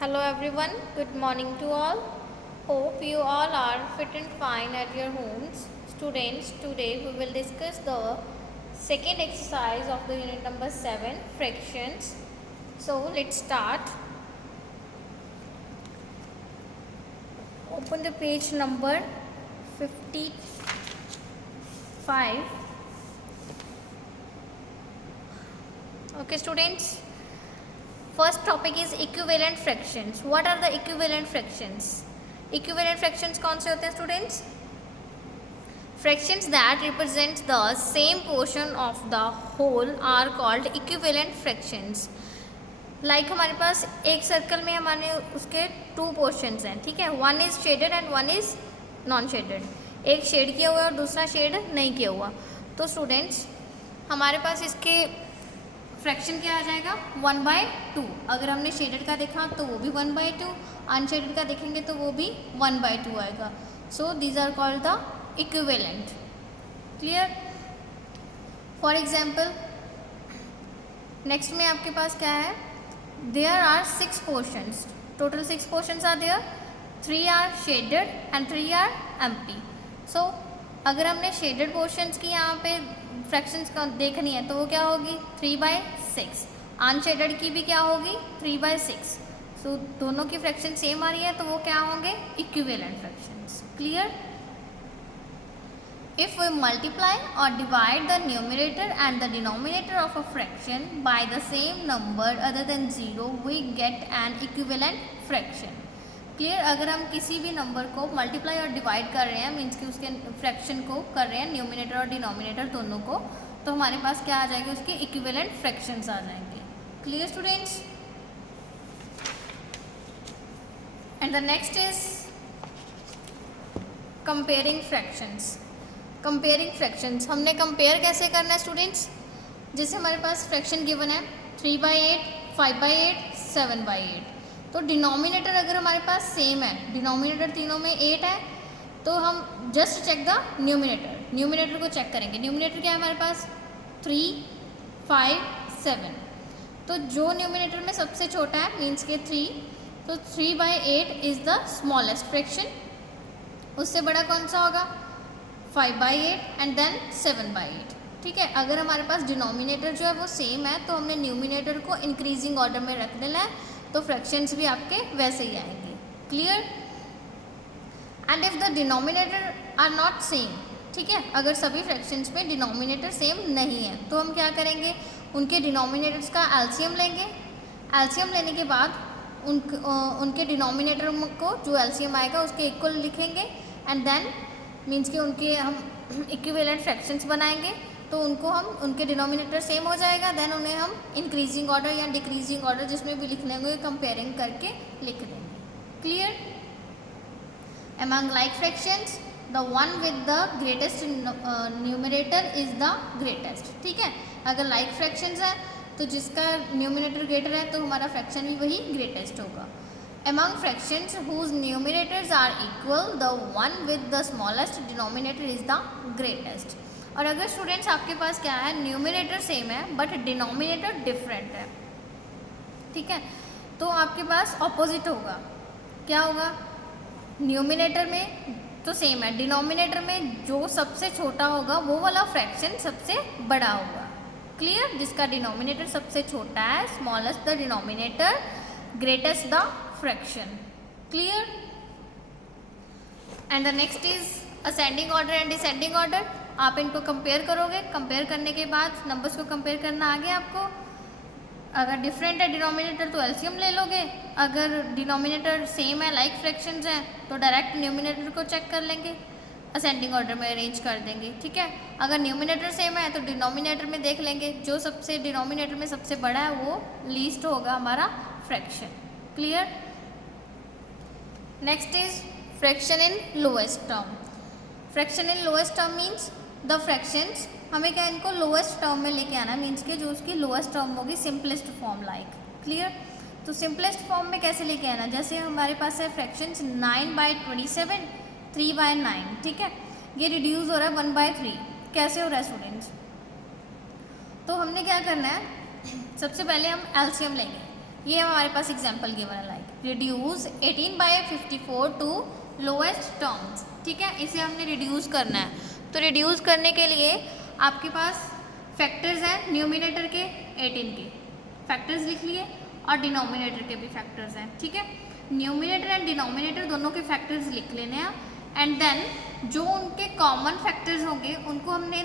Hello everyone, good morning to all. Hope you all are fit and fine at your homes. Students, today we will discuss the second exercise of the unit number 7, fractions. So let's start. Open the page number 55. Okay students. First topic is equivalent fractions. What are the equivalent fractions? Equivalent fractions कौन से होते हैं students? Fractions that represent the same portion of the whole are called equivalent fractions. Like हमारे पास एक circle में हमारे उसके to portions हैं, ठीक है. One is shaded and one is non shaded. एक शेड किया हुआ है और दूसरा शेड नहीं किया हुआ. तो स्टूडेंट्स हमारे पास इसके फ्रैक्शन क्या आ जाएगा 1/2. अगर हमने शेडेड का देखा तो वो भी 1/2, अनशेडेड का देखेंगे तो वो भी 1/2 आएगा. So these are called the equivalent. Clear. For example next में आपके पास क्या है, there are 6 portions. Total 6 portions are there. 3 are shaded and 3 are empty. So अगर हमने शेडेड पोर्शंस की यहाँ पे फ्रैक्शंस का देखनी है तो वो क्या होगी 3/6. अनशेडेड की भी क्या होगी 3/6. सो दोनों की फ्रैक्शन सेम आ रही है तो वो क्या होंगे equivalent fractions. Clear. If we multiply or divide the numerator and the denominator of a fraction by the same number other than 0, we get an equivalent fraction. Clear. अगर हम किसी भी नंबर को मल्टीप्लाई और डिवाइड कर रहे हैं means कि उसके फ्रैक्शन को कर रहे हैं न्यूमिनेटर और डिनोमिनेटर दोनों को, तो हमारे पास क्या आ जाएगी उसके इक्विवेलेंट फ्रैक्शंस आ जाएंगे. Clear students. And the next is comparing fractions. Comparing fractions हमने कंपेयर कैसे करना है स्टूडेंट्स. जैसे हमारे पास फ्रैक्शन गिवन है 3/8, 5/8, 7/8. तो डिनोमिनेटर अगर हमारे पास सेम है, डिनोमिनेटर तीनों में 8 है, तो हम just check the numerator. Numerator को चेक करेंगे. न्यूमिनेटर क्या है हमारे पास 3, 5, 7. तो जो न्यूमिनेटर में सबसे छोटा है मीन्स के 3, तो 3/8 इज़ द स्मॉलेस्ट फ्रैक्शन. उससे बड़ा कौन सा होगा 5/8 एंड देन 7/8. ठीक है. अगर हमारे पास डिनोमिनेटर जो है वो सेम है तो हमने न्यूमिनेटर को इंक्रीजिंग ऑर्डर में रख देना है, तो फ्रैक्शंस भी आपके वैसे ही आएंगे. Clear. And if the denominator are not same, ठीक है, अगर सभी फ्रैक्शंस में डिनोमिनेटर सेम नहीं है तो हम क्या करेंगे उनके डिनोमिनेटर्स का एलसीएम लेंगे. एलसीएम लेने के बाद उनके डिनोमिनेटर को जो एलसीएम आएगा उसके इक्वल लिखेंगे एंड देन मीन्स कि उनके हम इक्विवेलेंट फ्रैक्शंस बनाएंगे. तो उनको हम उनके डिनोमिनेटर सेम हो जाएगा, देन उन्हें हम इंक्रीजिंग ऑर्डर या डिक्रीजिंग ऑर्डर जिसमें भी लिखने होंगे कंपेयरिंग करके लिख देंगे. Clear. Among like fractions the one with the greatest numerator is the greatest. ठीक है. अगर लाइक फ्रैक्शंस है तो जिसका न्यूमिनेटर ग्रेटर है तो हमारा फ्रैक्शन भी वही ग्रेटेस्ट होगा. Among fractions whose numerators are equal, the one with the smallest denominator is the greatest. और अगर स्टूडेंट्स आपके पास क्या है न्यूमिनेटर सेम है बट डिनोमिनेटर डिफरेंट है, ठीक है, तो आपके पास ऑपोजिट होगा. क्या होगा न्यूमिनेटर में तो सेम है, डिनोमिनेटर में जो सबसे छोटा होगा वो वाला फ्रैक्शन सबसे बड़ा होगा. क्लियर. जिसका डिनोमिनेटर सबसे छोटा है smallest the denominator, greatest the fraction. Clear. And the next is ascending order and descending order. आप इनको कंपेयर करोगे, कंपेयर करने के बाद नंबर्स को कंपेयर करना आ गया आपको. अगर डिफरेंट है डिनोमिनेटर तो एलसीएम ले लोगे, अगर डिनोमिनेटर सेम है लाइक फ्रैक्शंस हैं तो डायरेक्ट न्यूमिनेटर को चेक कर लेंगे, असेंडिंग ऑर्डर में अरेंज कर देंगे. ठीक है. अगर न्यूमिनेटर सेम है तो डिनोमिनेटर में देख लेंगे जो सबसे डिनोमिनेटर में सबसे बड़ा है वो लीस्ट होगा हमारा fraction. Clear. Next is fraction in lowest term. Fraction in lowest term means the fractions हमें क्या इनको लोएस्ट टर्म में लेके आना मीन्स के जो उसकी लोएस्ट टर्म होगी सिंपलेस्ट फॉर्म लाइक. क्लियर. तो सिंपलेस्ट फॉर्म में कैसे लेके आना, जैसे हमारे पास है फ्रैक्शंस 9/27, 3/9. ठीक है. ये रिड्यूस हो रहा है 1/3. कैसे हो रहा है स्टूडेंट्स. तो हमने क्या करना है सबसे पहले हम एलसीएम लेंगे. ये हमारे पास एग्जाम्पल गिवन है, like reduce 18/54 to lowest terms. ठीक है, इसे हमने रिड्यूस करना है। तो रिड्यूस करने के लिए आपके पास फैक्टर्स हैं न्यूमिनेटर के 18 के फैक्टर्स लिख लिए और डिनोमिनेटर के भी फैक्टर्स हैं। ठीक है, न्यूमिनेटर एंड डिनोमिनेटर दोनों के फैक्टर्स लिख लेने हैं एंड देन जो उनके कॉमन फैक्टर्स होंगे उनको हमने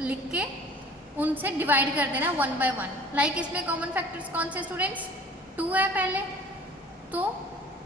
लिख के उनसे डिवाइड कर देना 1 by 1। लाइक इसमें कॉमन फैक्टर्स कौन से स्टूडेंट्स, 2 है पहले, तो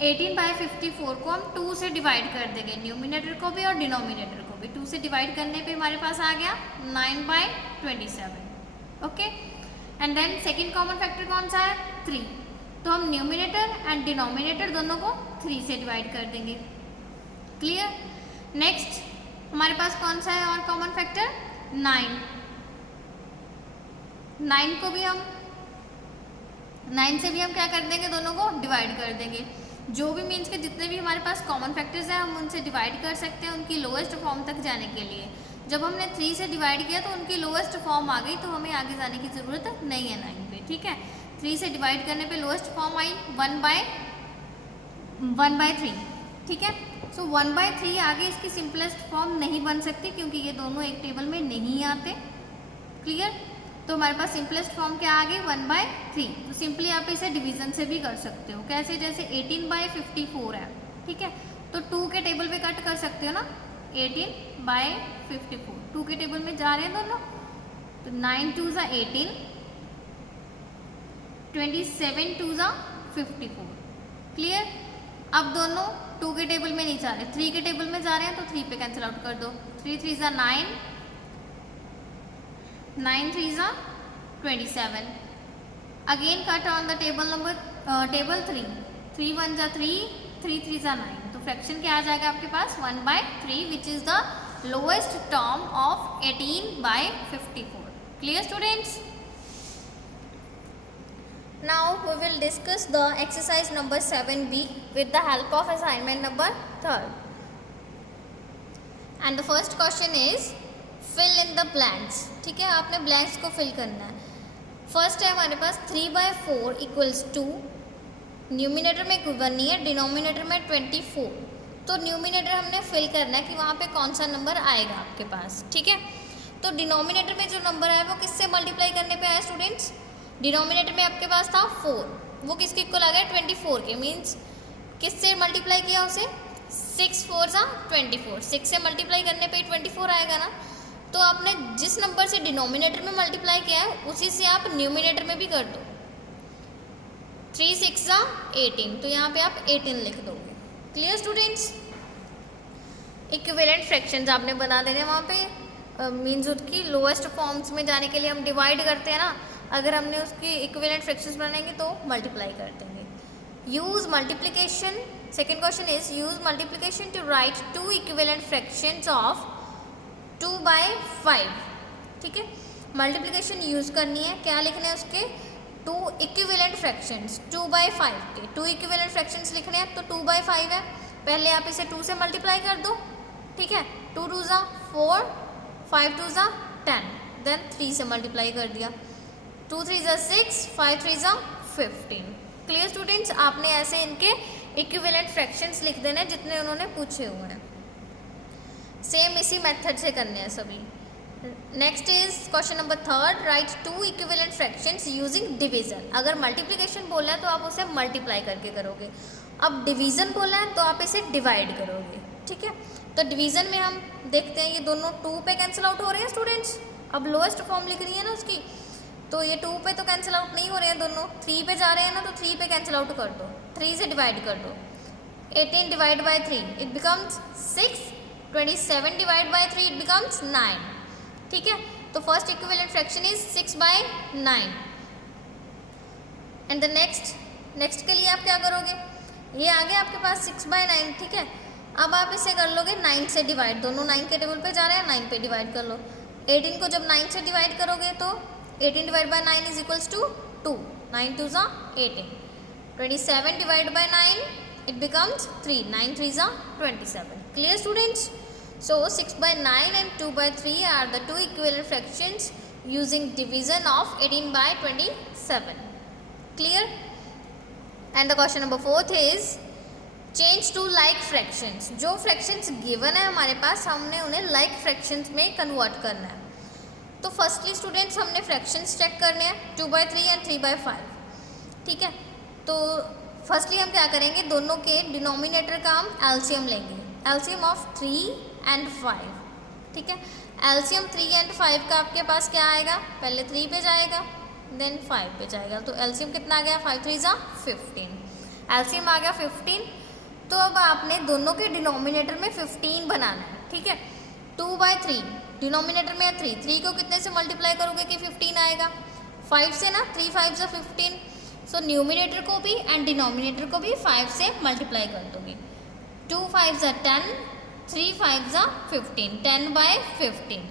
18/54 को हम 2 से डिवाइड कर देंगे, न्यूमिनेटर को भी और डिनोमिनेटर को भी। 2 से डिवाइड करने पे हमारे पास आ गया 9/27। Okay, and then second common factor कौन सा है, 3। तो हम न्यूमिनेटर एंड डिनोमिनेटर दोनों को 3 से डिवाइड कर देंगे। क्लियर। नेक्स्ट हमारे पास कौन सा है और कॉमन फैक्टर, 9। 9 को भी हम 9 से भी हम क्या कर देंगे, दोनों को डिवाइड कर देंगे। जो भी मीन्स के जितने भी हमारे पास कॉमन फैक्टर्स हैं हम उनसे डिवाइड कर सकते हैं उनकी लोएस्ट फॉर्म तक जाने के लिए। जब हमने 3 से डिवाइड किया तो उनकी लोएस्ट फॉर्म आ गई, तो हमें आगे जाने की ज़रूरत नहीं है 9 पे। ठीक है, 3 से डिवाइड करने पे लोएस्ट फॉर्म आई 1/3। ठीक है, सो 1/3 आगे इसकी सिंपलेस्ट फॉर्म नहीं बन सकती क्योंकि ये दोनों एक टेबल में नहीं आते। क्लियर। तो हमारे पास सिंपलेस्ट फॉर्म क्या आ गई, 1/3। तो सिंपली आप इसे डिवीजन से भी कर सकते हो। कैसे, जैसे 18/54 है। ठीक है, तो 2 के टेबल पे कट कर सकते हो ना, 18/54 2 के टेबल में जा रहे हैं दोनों, तो 9 2 = 18, 27 2 = 54। क्लियर। अब दोनों 2 के टेबल में नहीं जा रहे, 3 के टेबल में जा रहे हैं, तो 3 पे कैंसिल आउट कर दो। 3 3 = 9, 9 3 = 27। Again cut on the table 3, 3 1 = 3, 3 3 = 9। तो फ्रैक्शन क्या आ जाएगा आपके पास, 1/3, which is the lowest term of 18/54। Clear students. Now we will discuss the exercise number 7B with the help of assignment number 3rd. And the first question is fill in the blanks. ठीक है, आपने blanks को fill करना है। First है हमारे पास 3/4 = 2। Numerator में given नहीं है, डिनोमिनेटर में 24। तो न्यूमिनेटर हमने फिल करना है कि वहाँ पे कौन सा नंबर आएगा आपके पास। ठीक है, तो डिनोमिनेटर में जो नंबर आया वो किससे मल्टीप्लाई करने पे आया स्टूडेंट्स, डिनोमिनेटर में आपके पास था 4, वो किसके इक्वल आ गया, 24 के। मीन्स किससे मल्टीप्लाई किया उसे, 6 4 = 24। 6 से मल्टीप्लाई करने पे 24 आएगा ना। तो आपने जिस नंबर से डिनोमिनेटर में मल्टीप्लाई किया है उसी से आप न्यूमिनेटर में भी कर दो। 3 6 = 18, तो यहाँ पे आप 18 लिख दोगे। Clear students. इक्विवेलेंट फ्रैक्शंस आपने बना देने वहाँ पे, मीन्स उसकी लोएस्ट फॉर्म्स में जाने के लिए हम डिवाइड करते हैं ना, अगर हमने उसकी इक्विवेलेंट फ्रैक्शंस बनाएंगे तो मल्टीप्लाई कर देंगे। Use multiplication, second question is use multiplication to write 2 equivalent fractions of 2/5। ठीक है, मल्टीप्लिकेशन यूज़ करनी है, क्या लिखना है उसके, 2 इक्विवेलेंट फ्रैक्शंस 2/5 के। 2 इक्विवेलेंट फ्रैक्शंस लिखने हैं, तो 2/5 है, पहले आप इसे 2 से मल्टीप्लाई कर दो। ठीक है, 2 2 = 4, 5 2 = 10, देन 3 से मल्टीप्लाई कर दिया, 2 3 = 6, 5 3 = 15। Clear students. आपने ऐसे इनके इक्विवेलेंट फ्रैक्शंस लिख देने हैं जितने उन्होंने पूछे हुए हैं। सेम इसी मेथड से करने हैं सभी। Next is question number 3rd, right 2 equivalent fractions using division. अगर मल्टीप्लिकेशन बोला है तो आप उसे मल्टीप्लाई करके करोगे, अब डिवीजन बोला है तो आप इसे डिवाइड करोगे। ठीक है, तो डिवीजन में हम देखते हैं ये दोनों 2 पे कैंसिल आउट हो रहे हैं स्टूडेंट्स। अब लोएस्ट फॉर्म लिख रही है ना उसकी, तो ये 2 पे तो कैंसिल आउट नहीं हो रहे हैं, दोनों 3 पे जा रहे हैं ना, तो 3 पे कैंसिल आउट कर दो, 3 से डिवाइड कर दो। 18 / 3 इट बिकम्स 6, 27 / 3 इट बिकम्स 9। ठीक है, तो first equivalent fraction is 6/9। And the next के लिए आप क्या करोगे, ये आ गया आपके पास 6/9। ठीक है, अब आप इसे कर लोगे 9 से डिवाइड, दोनों 9 के टेबल पे जा रहे हैं, 9 पे डिवाइड कर लो। 18 को जब 9 से डिवाइड करोगे तो 18 / 9 is equals to 2, 9 2 = 18, 27 / 9 it becomes 3, 9 3 = 27. Clear students? So 6/9 and 2/3 are the two equivalent fractions using division of 18/27. Clear? And the question number 4 is change to like fractions. जो फ्रैक्शंस गिवन है हमारे पास, हमने उन्हें लाइक फ्रैक्शंस में convert करना है। तो firstly students हमने फ्रैक्शंस चेक करने हैं 2/3 एंड 3/5, ठीक है। तो फर्स्टली हम क्या करेंगे, दोनों के डिनोमिनेटर का हम एलसीएम लेंगे, एलसीएम ऑफ 3 एंड 5, ठीक है। एलसीएम 3 एंड 5 का आपके पास क्या आएगा, पहले 3 पे जाएगा देन 5 पे जाएगा, तो एलसीएम कितना आ गया, 5 3 जा 15, एलसीएम आ गया 15। तो अब आपने दोनों के डिनोमिनेटर में 15 बनाना है, ठीक है। 2/3 डिनोमिनेटर में है 3 को कितने से मल्टीप्लाई करोगे कि 15 आएगा, 5 से ना, 3 5 जा 15। सो न्यूमिनेटर को भी एंड डिनोमिनेटर को भी 5 से मल्टीप्लाई कर दोगे, 2 5 जा 10, 3 5 जा 15, 10/15,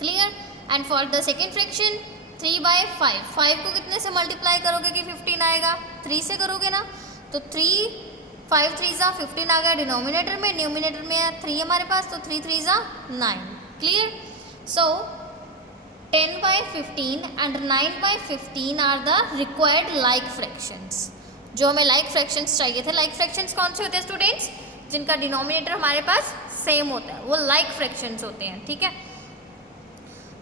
clear. And for the second fraction 3/5, 5 को कितने से मल्टीप्लाई करोगे कि 15 आएगा, 3 से करोगे ना, तो 3 5 3 जा 15 आ गया डिनोमिनेटर में, न्यूमिनेटर में है 3 हमारे पास, तो 3 3 जा 9, clear. So 10/15 and 9/15 are the required like fractions. जो हमें लाइक फ्रैक्शंस चाहिए थे, लाइक फ्रैक्शंस कौन से होते हैं स्टूडेंट्स, जिनका डिनोमिनेटर हमारे पास सेम होता है, वो लाइक फ्रैक्शंस होते हैं, ठीक है।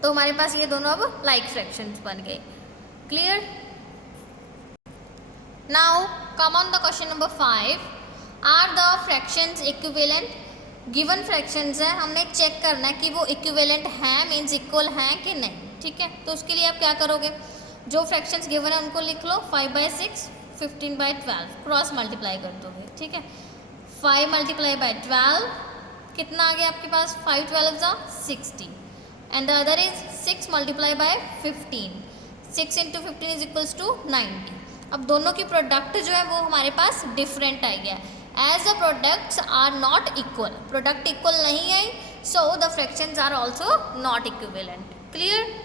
तो हमारे पास ये दोनों अब लाइक फ्रैक्शंस बन गए, clear. Now come on the question number 5, are the fractions equivalent. Given fractions है, हमने चेक करना है कि वो इक्विवेलेंट हैं, मीन्स इक्वल हैं कि नहीं, ठीक है। तो उसके लिए आप क्या करोगे, जो फ्रैक्शंस गिवन है उनको लिख लो, 5/6 15/12 क्रॉस मल्टीप्लाई कर दोगे, ठीक है। 5 × 12 कितना आ गया आपके पास, 5 12 जा 60 and the other is 6 × 15, 6 × 15 is equals to 90। अब दोनों की प्रोडक्ट जो है वो हमारे पास डिफरेंट आ गया, as the products are not equal, product equal नहीं है, so the fractions are also not equivalent, clear.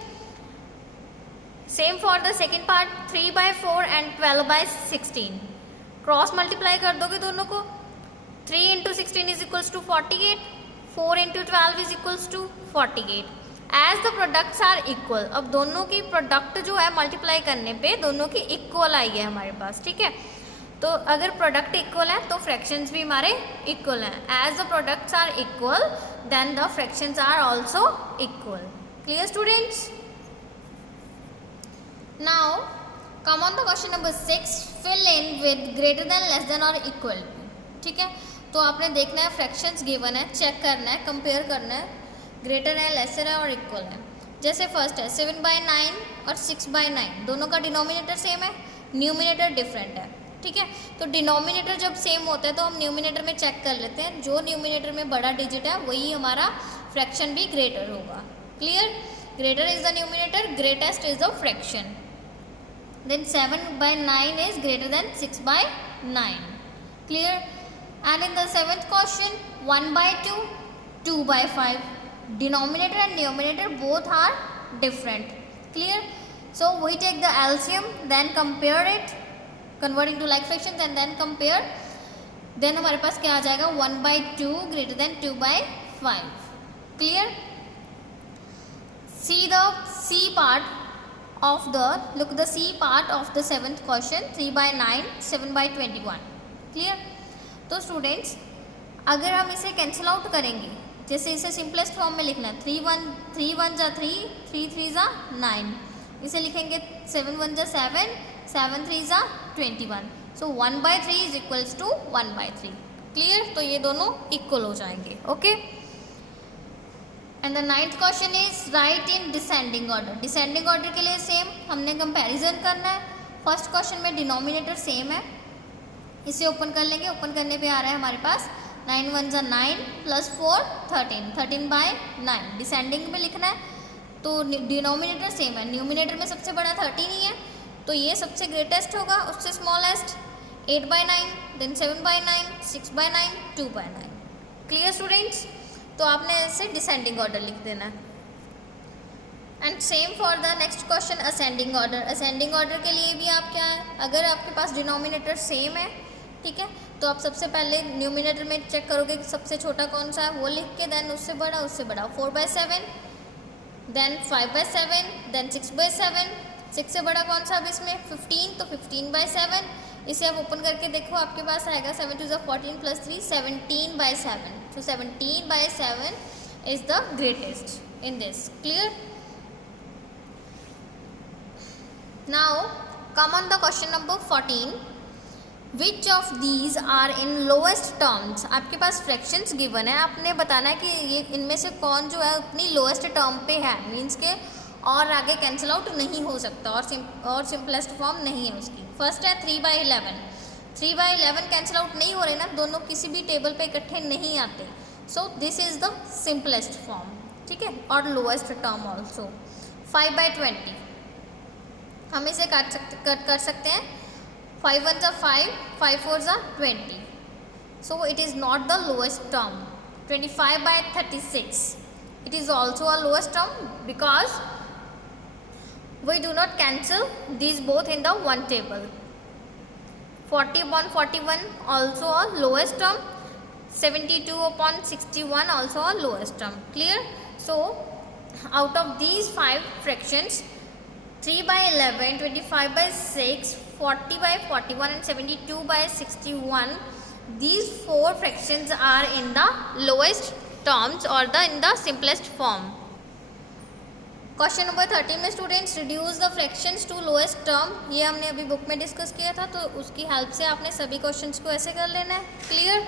Same for the second part 3/4 and 12/16 cross multiply कर दोगे दोनों को, 3 × 16 is equals to 48, 4 × 12 is equals to 48, as the products are equal. अब दोनों की product जो है मल्टीप्लाई करने पे दोनों की इक्वल आई है हमारे पास, ठीक है। तो अगर प्रोडक्ट इक्वल है तो फ्रैक्शंस भी हमारे इक्वल हैं, as the products are equal then the fractions are also equal, clear students. Now come on the question number 6, fill in with greater than, less than और इक्वल टू, ठीक है। तो आपने देखना है फ्रैक्शंस गिवन है, check करना है, कंपेयर करना है, ग्रेटर है, लेसर है और इक्वल है। जैसे फर्स्ट है 7/9 और 6/9, दोनों का डिनोमिनेटर सेम है, न्यूमिनेटर डिफरेंट है, ठीक है। तो डिनोमिनेटर जब सेम होता है तो हम न्यूमिनेटर में चेक कर लेते हैं, जो न्यूमिनेटर में बड़ा डिजिट है वही हमारा फ्रैक्शन भी ग्रेटर होगा, clear. Greater is the numerator, greatest is the fraction, then 7/9 is greater than 6/9, clear. And in the 7th question 1/2 2/5, denominator and numerator both are different, clear. So we take the LCM, then compare it, convert into like fractions and then compare, then हमारे पास क्या आ जाएगा, 1/2 greater than 2/5, clear. See the C part of the, look the C part of the 7th question, 3/9 7/21, clear. तो students अगर हम इसे cancel out करेंगे, जैसे इसे सिंपलेस्ट फॉर्म में लिखना है, 3 1 जा 3, 3 3 जा 9, इसे लिखेंगे 7 1 जा 7, 7 3 जा 21, सो 1/3 इज इक्वल्स टू 1/3, क्लियर। तो ये दोनों इक्वल हो जाएंगे, okay. And the 9th question is right in descending order. Descending order के लिए सेम हमने कंपैरिजन करना है। फर्स्ट क्वेश्चन में डिनोमिनेटर सेम है, इसे ओपन कर लेंगे, ओपन करने पे आ रहा है हमारे पास 9 1 जा 9 + 4 13, 13/9, डिसेंडिंग में लिखना है। तो डिनोमिनेटर सेम है, न्यूमिनेटर में सबसे बड़ा 13 ही है, तो ये सबसे ग्रेटेस्ट होगा, उससे स्मॉलेस्ट 8/9, देन 7/9, 6/9, 2/9, क्लियर स्टूडेंट्स। तो आपने ऐसे डिसेंडिंग ऑर्डर लिख देना है। And same for the next question ascending order. Ascending order के लिए भी आप क्या है, अगर आपके पास डिनोमिनेटर सेम है, ठीक है, तो आप सबसे पहले न्यूमिनेटर में चेक करोगे कि सबसे छोटा कौन सा है, वो लिख के देन उससे बड़ा 4/7, देन 5/7, देन 6/7, 6 से बड़ा कौन सा अब इसमें 15, तो 15/7, इसे आप ओपन करके देखो, आपके पास आएगा 7 2 14 + 3 17/7. So 17/7 is the greatest in this. Clear? Now come on the question number 14. Which of these are in lowest terms? आपके पास फ्रैक्शंस गिवन है, आपने बताना है कि ये इनमें से कौन जो है अपनी लोएस्ट टर्म पे है, मीन्स के और आगे कैंसिल आउट नहीं हो सकता और सिंपलेस्ट फॉर्म नहीं है उसकी. फर्स्ट है 3/11. 3/11 कैंसिल आउट नहीं हो रहे ना, दोनों किसी भी टेबल पे इकट्ठे नहीं आते. So this is the simplest form, ठीक है, और लोएस्ट टर्म ऑल्सो. 5/20 हम इसे कट कर सकते हैं. 5 1s are 5, 5 4s are 20. So it is not the lowest term. 25/36. It is also a lowest term because we do not cancel these both in the one table. 40/41 also a lowest term. 72/61 also a lowest term. Clear? So out of these 5 fractions, 3/11, 25/6, 40/41 and 72/61, these 4 fractions are in the lowest terms or in the simplest form. Question number 13 में students reduce the fractions to lowest term, ये हमने अभी book में discuss किया था, तो उसकी help से आपने सभी क्वेश्चंस को ऐसे कर लेना है. Clear?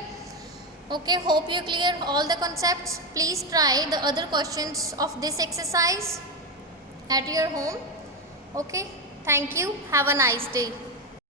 Okay, hope you clear all the concepts. Please try the other questions of this exercise at your home. Okay, thank you, have a nice day.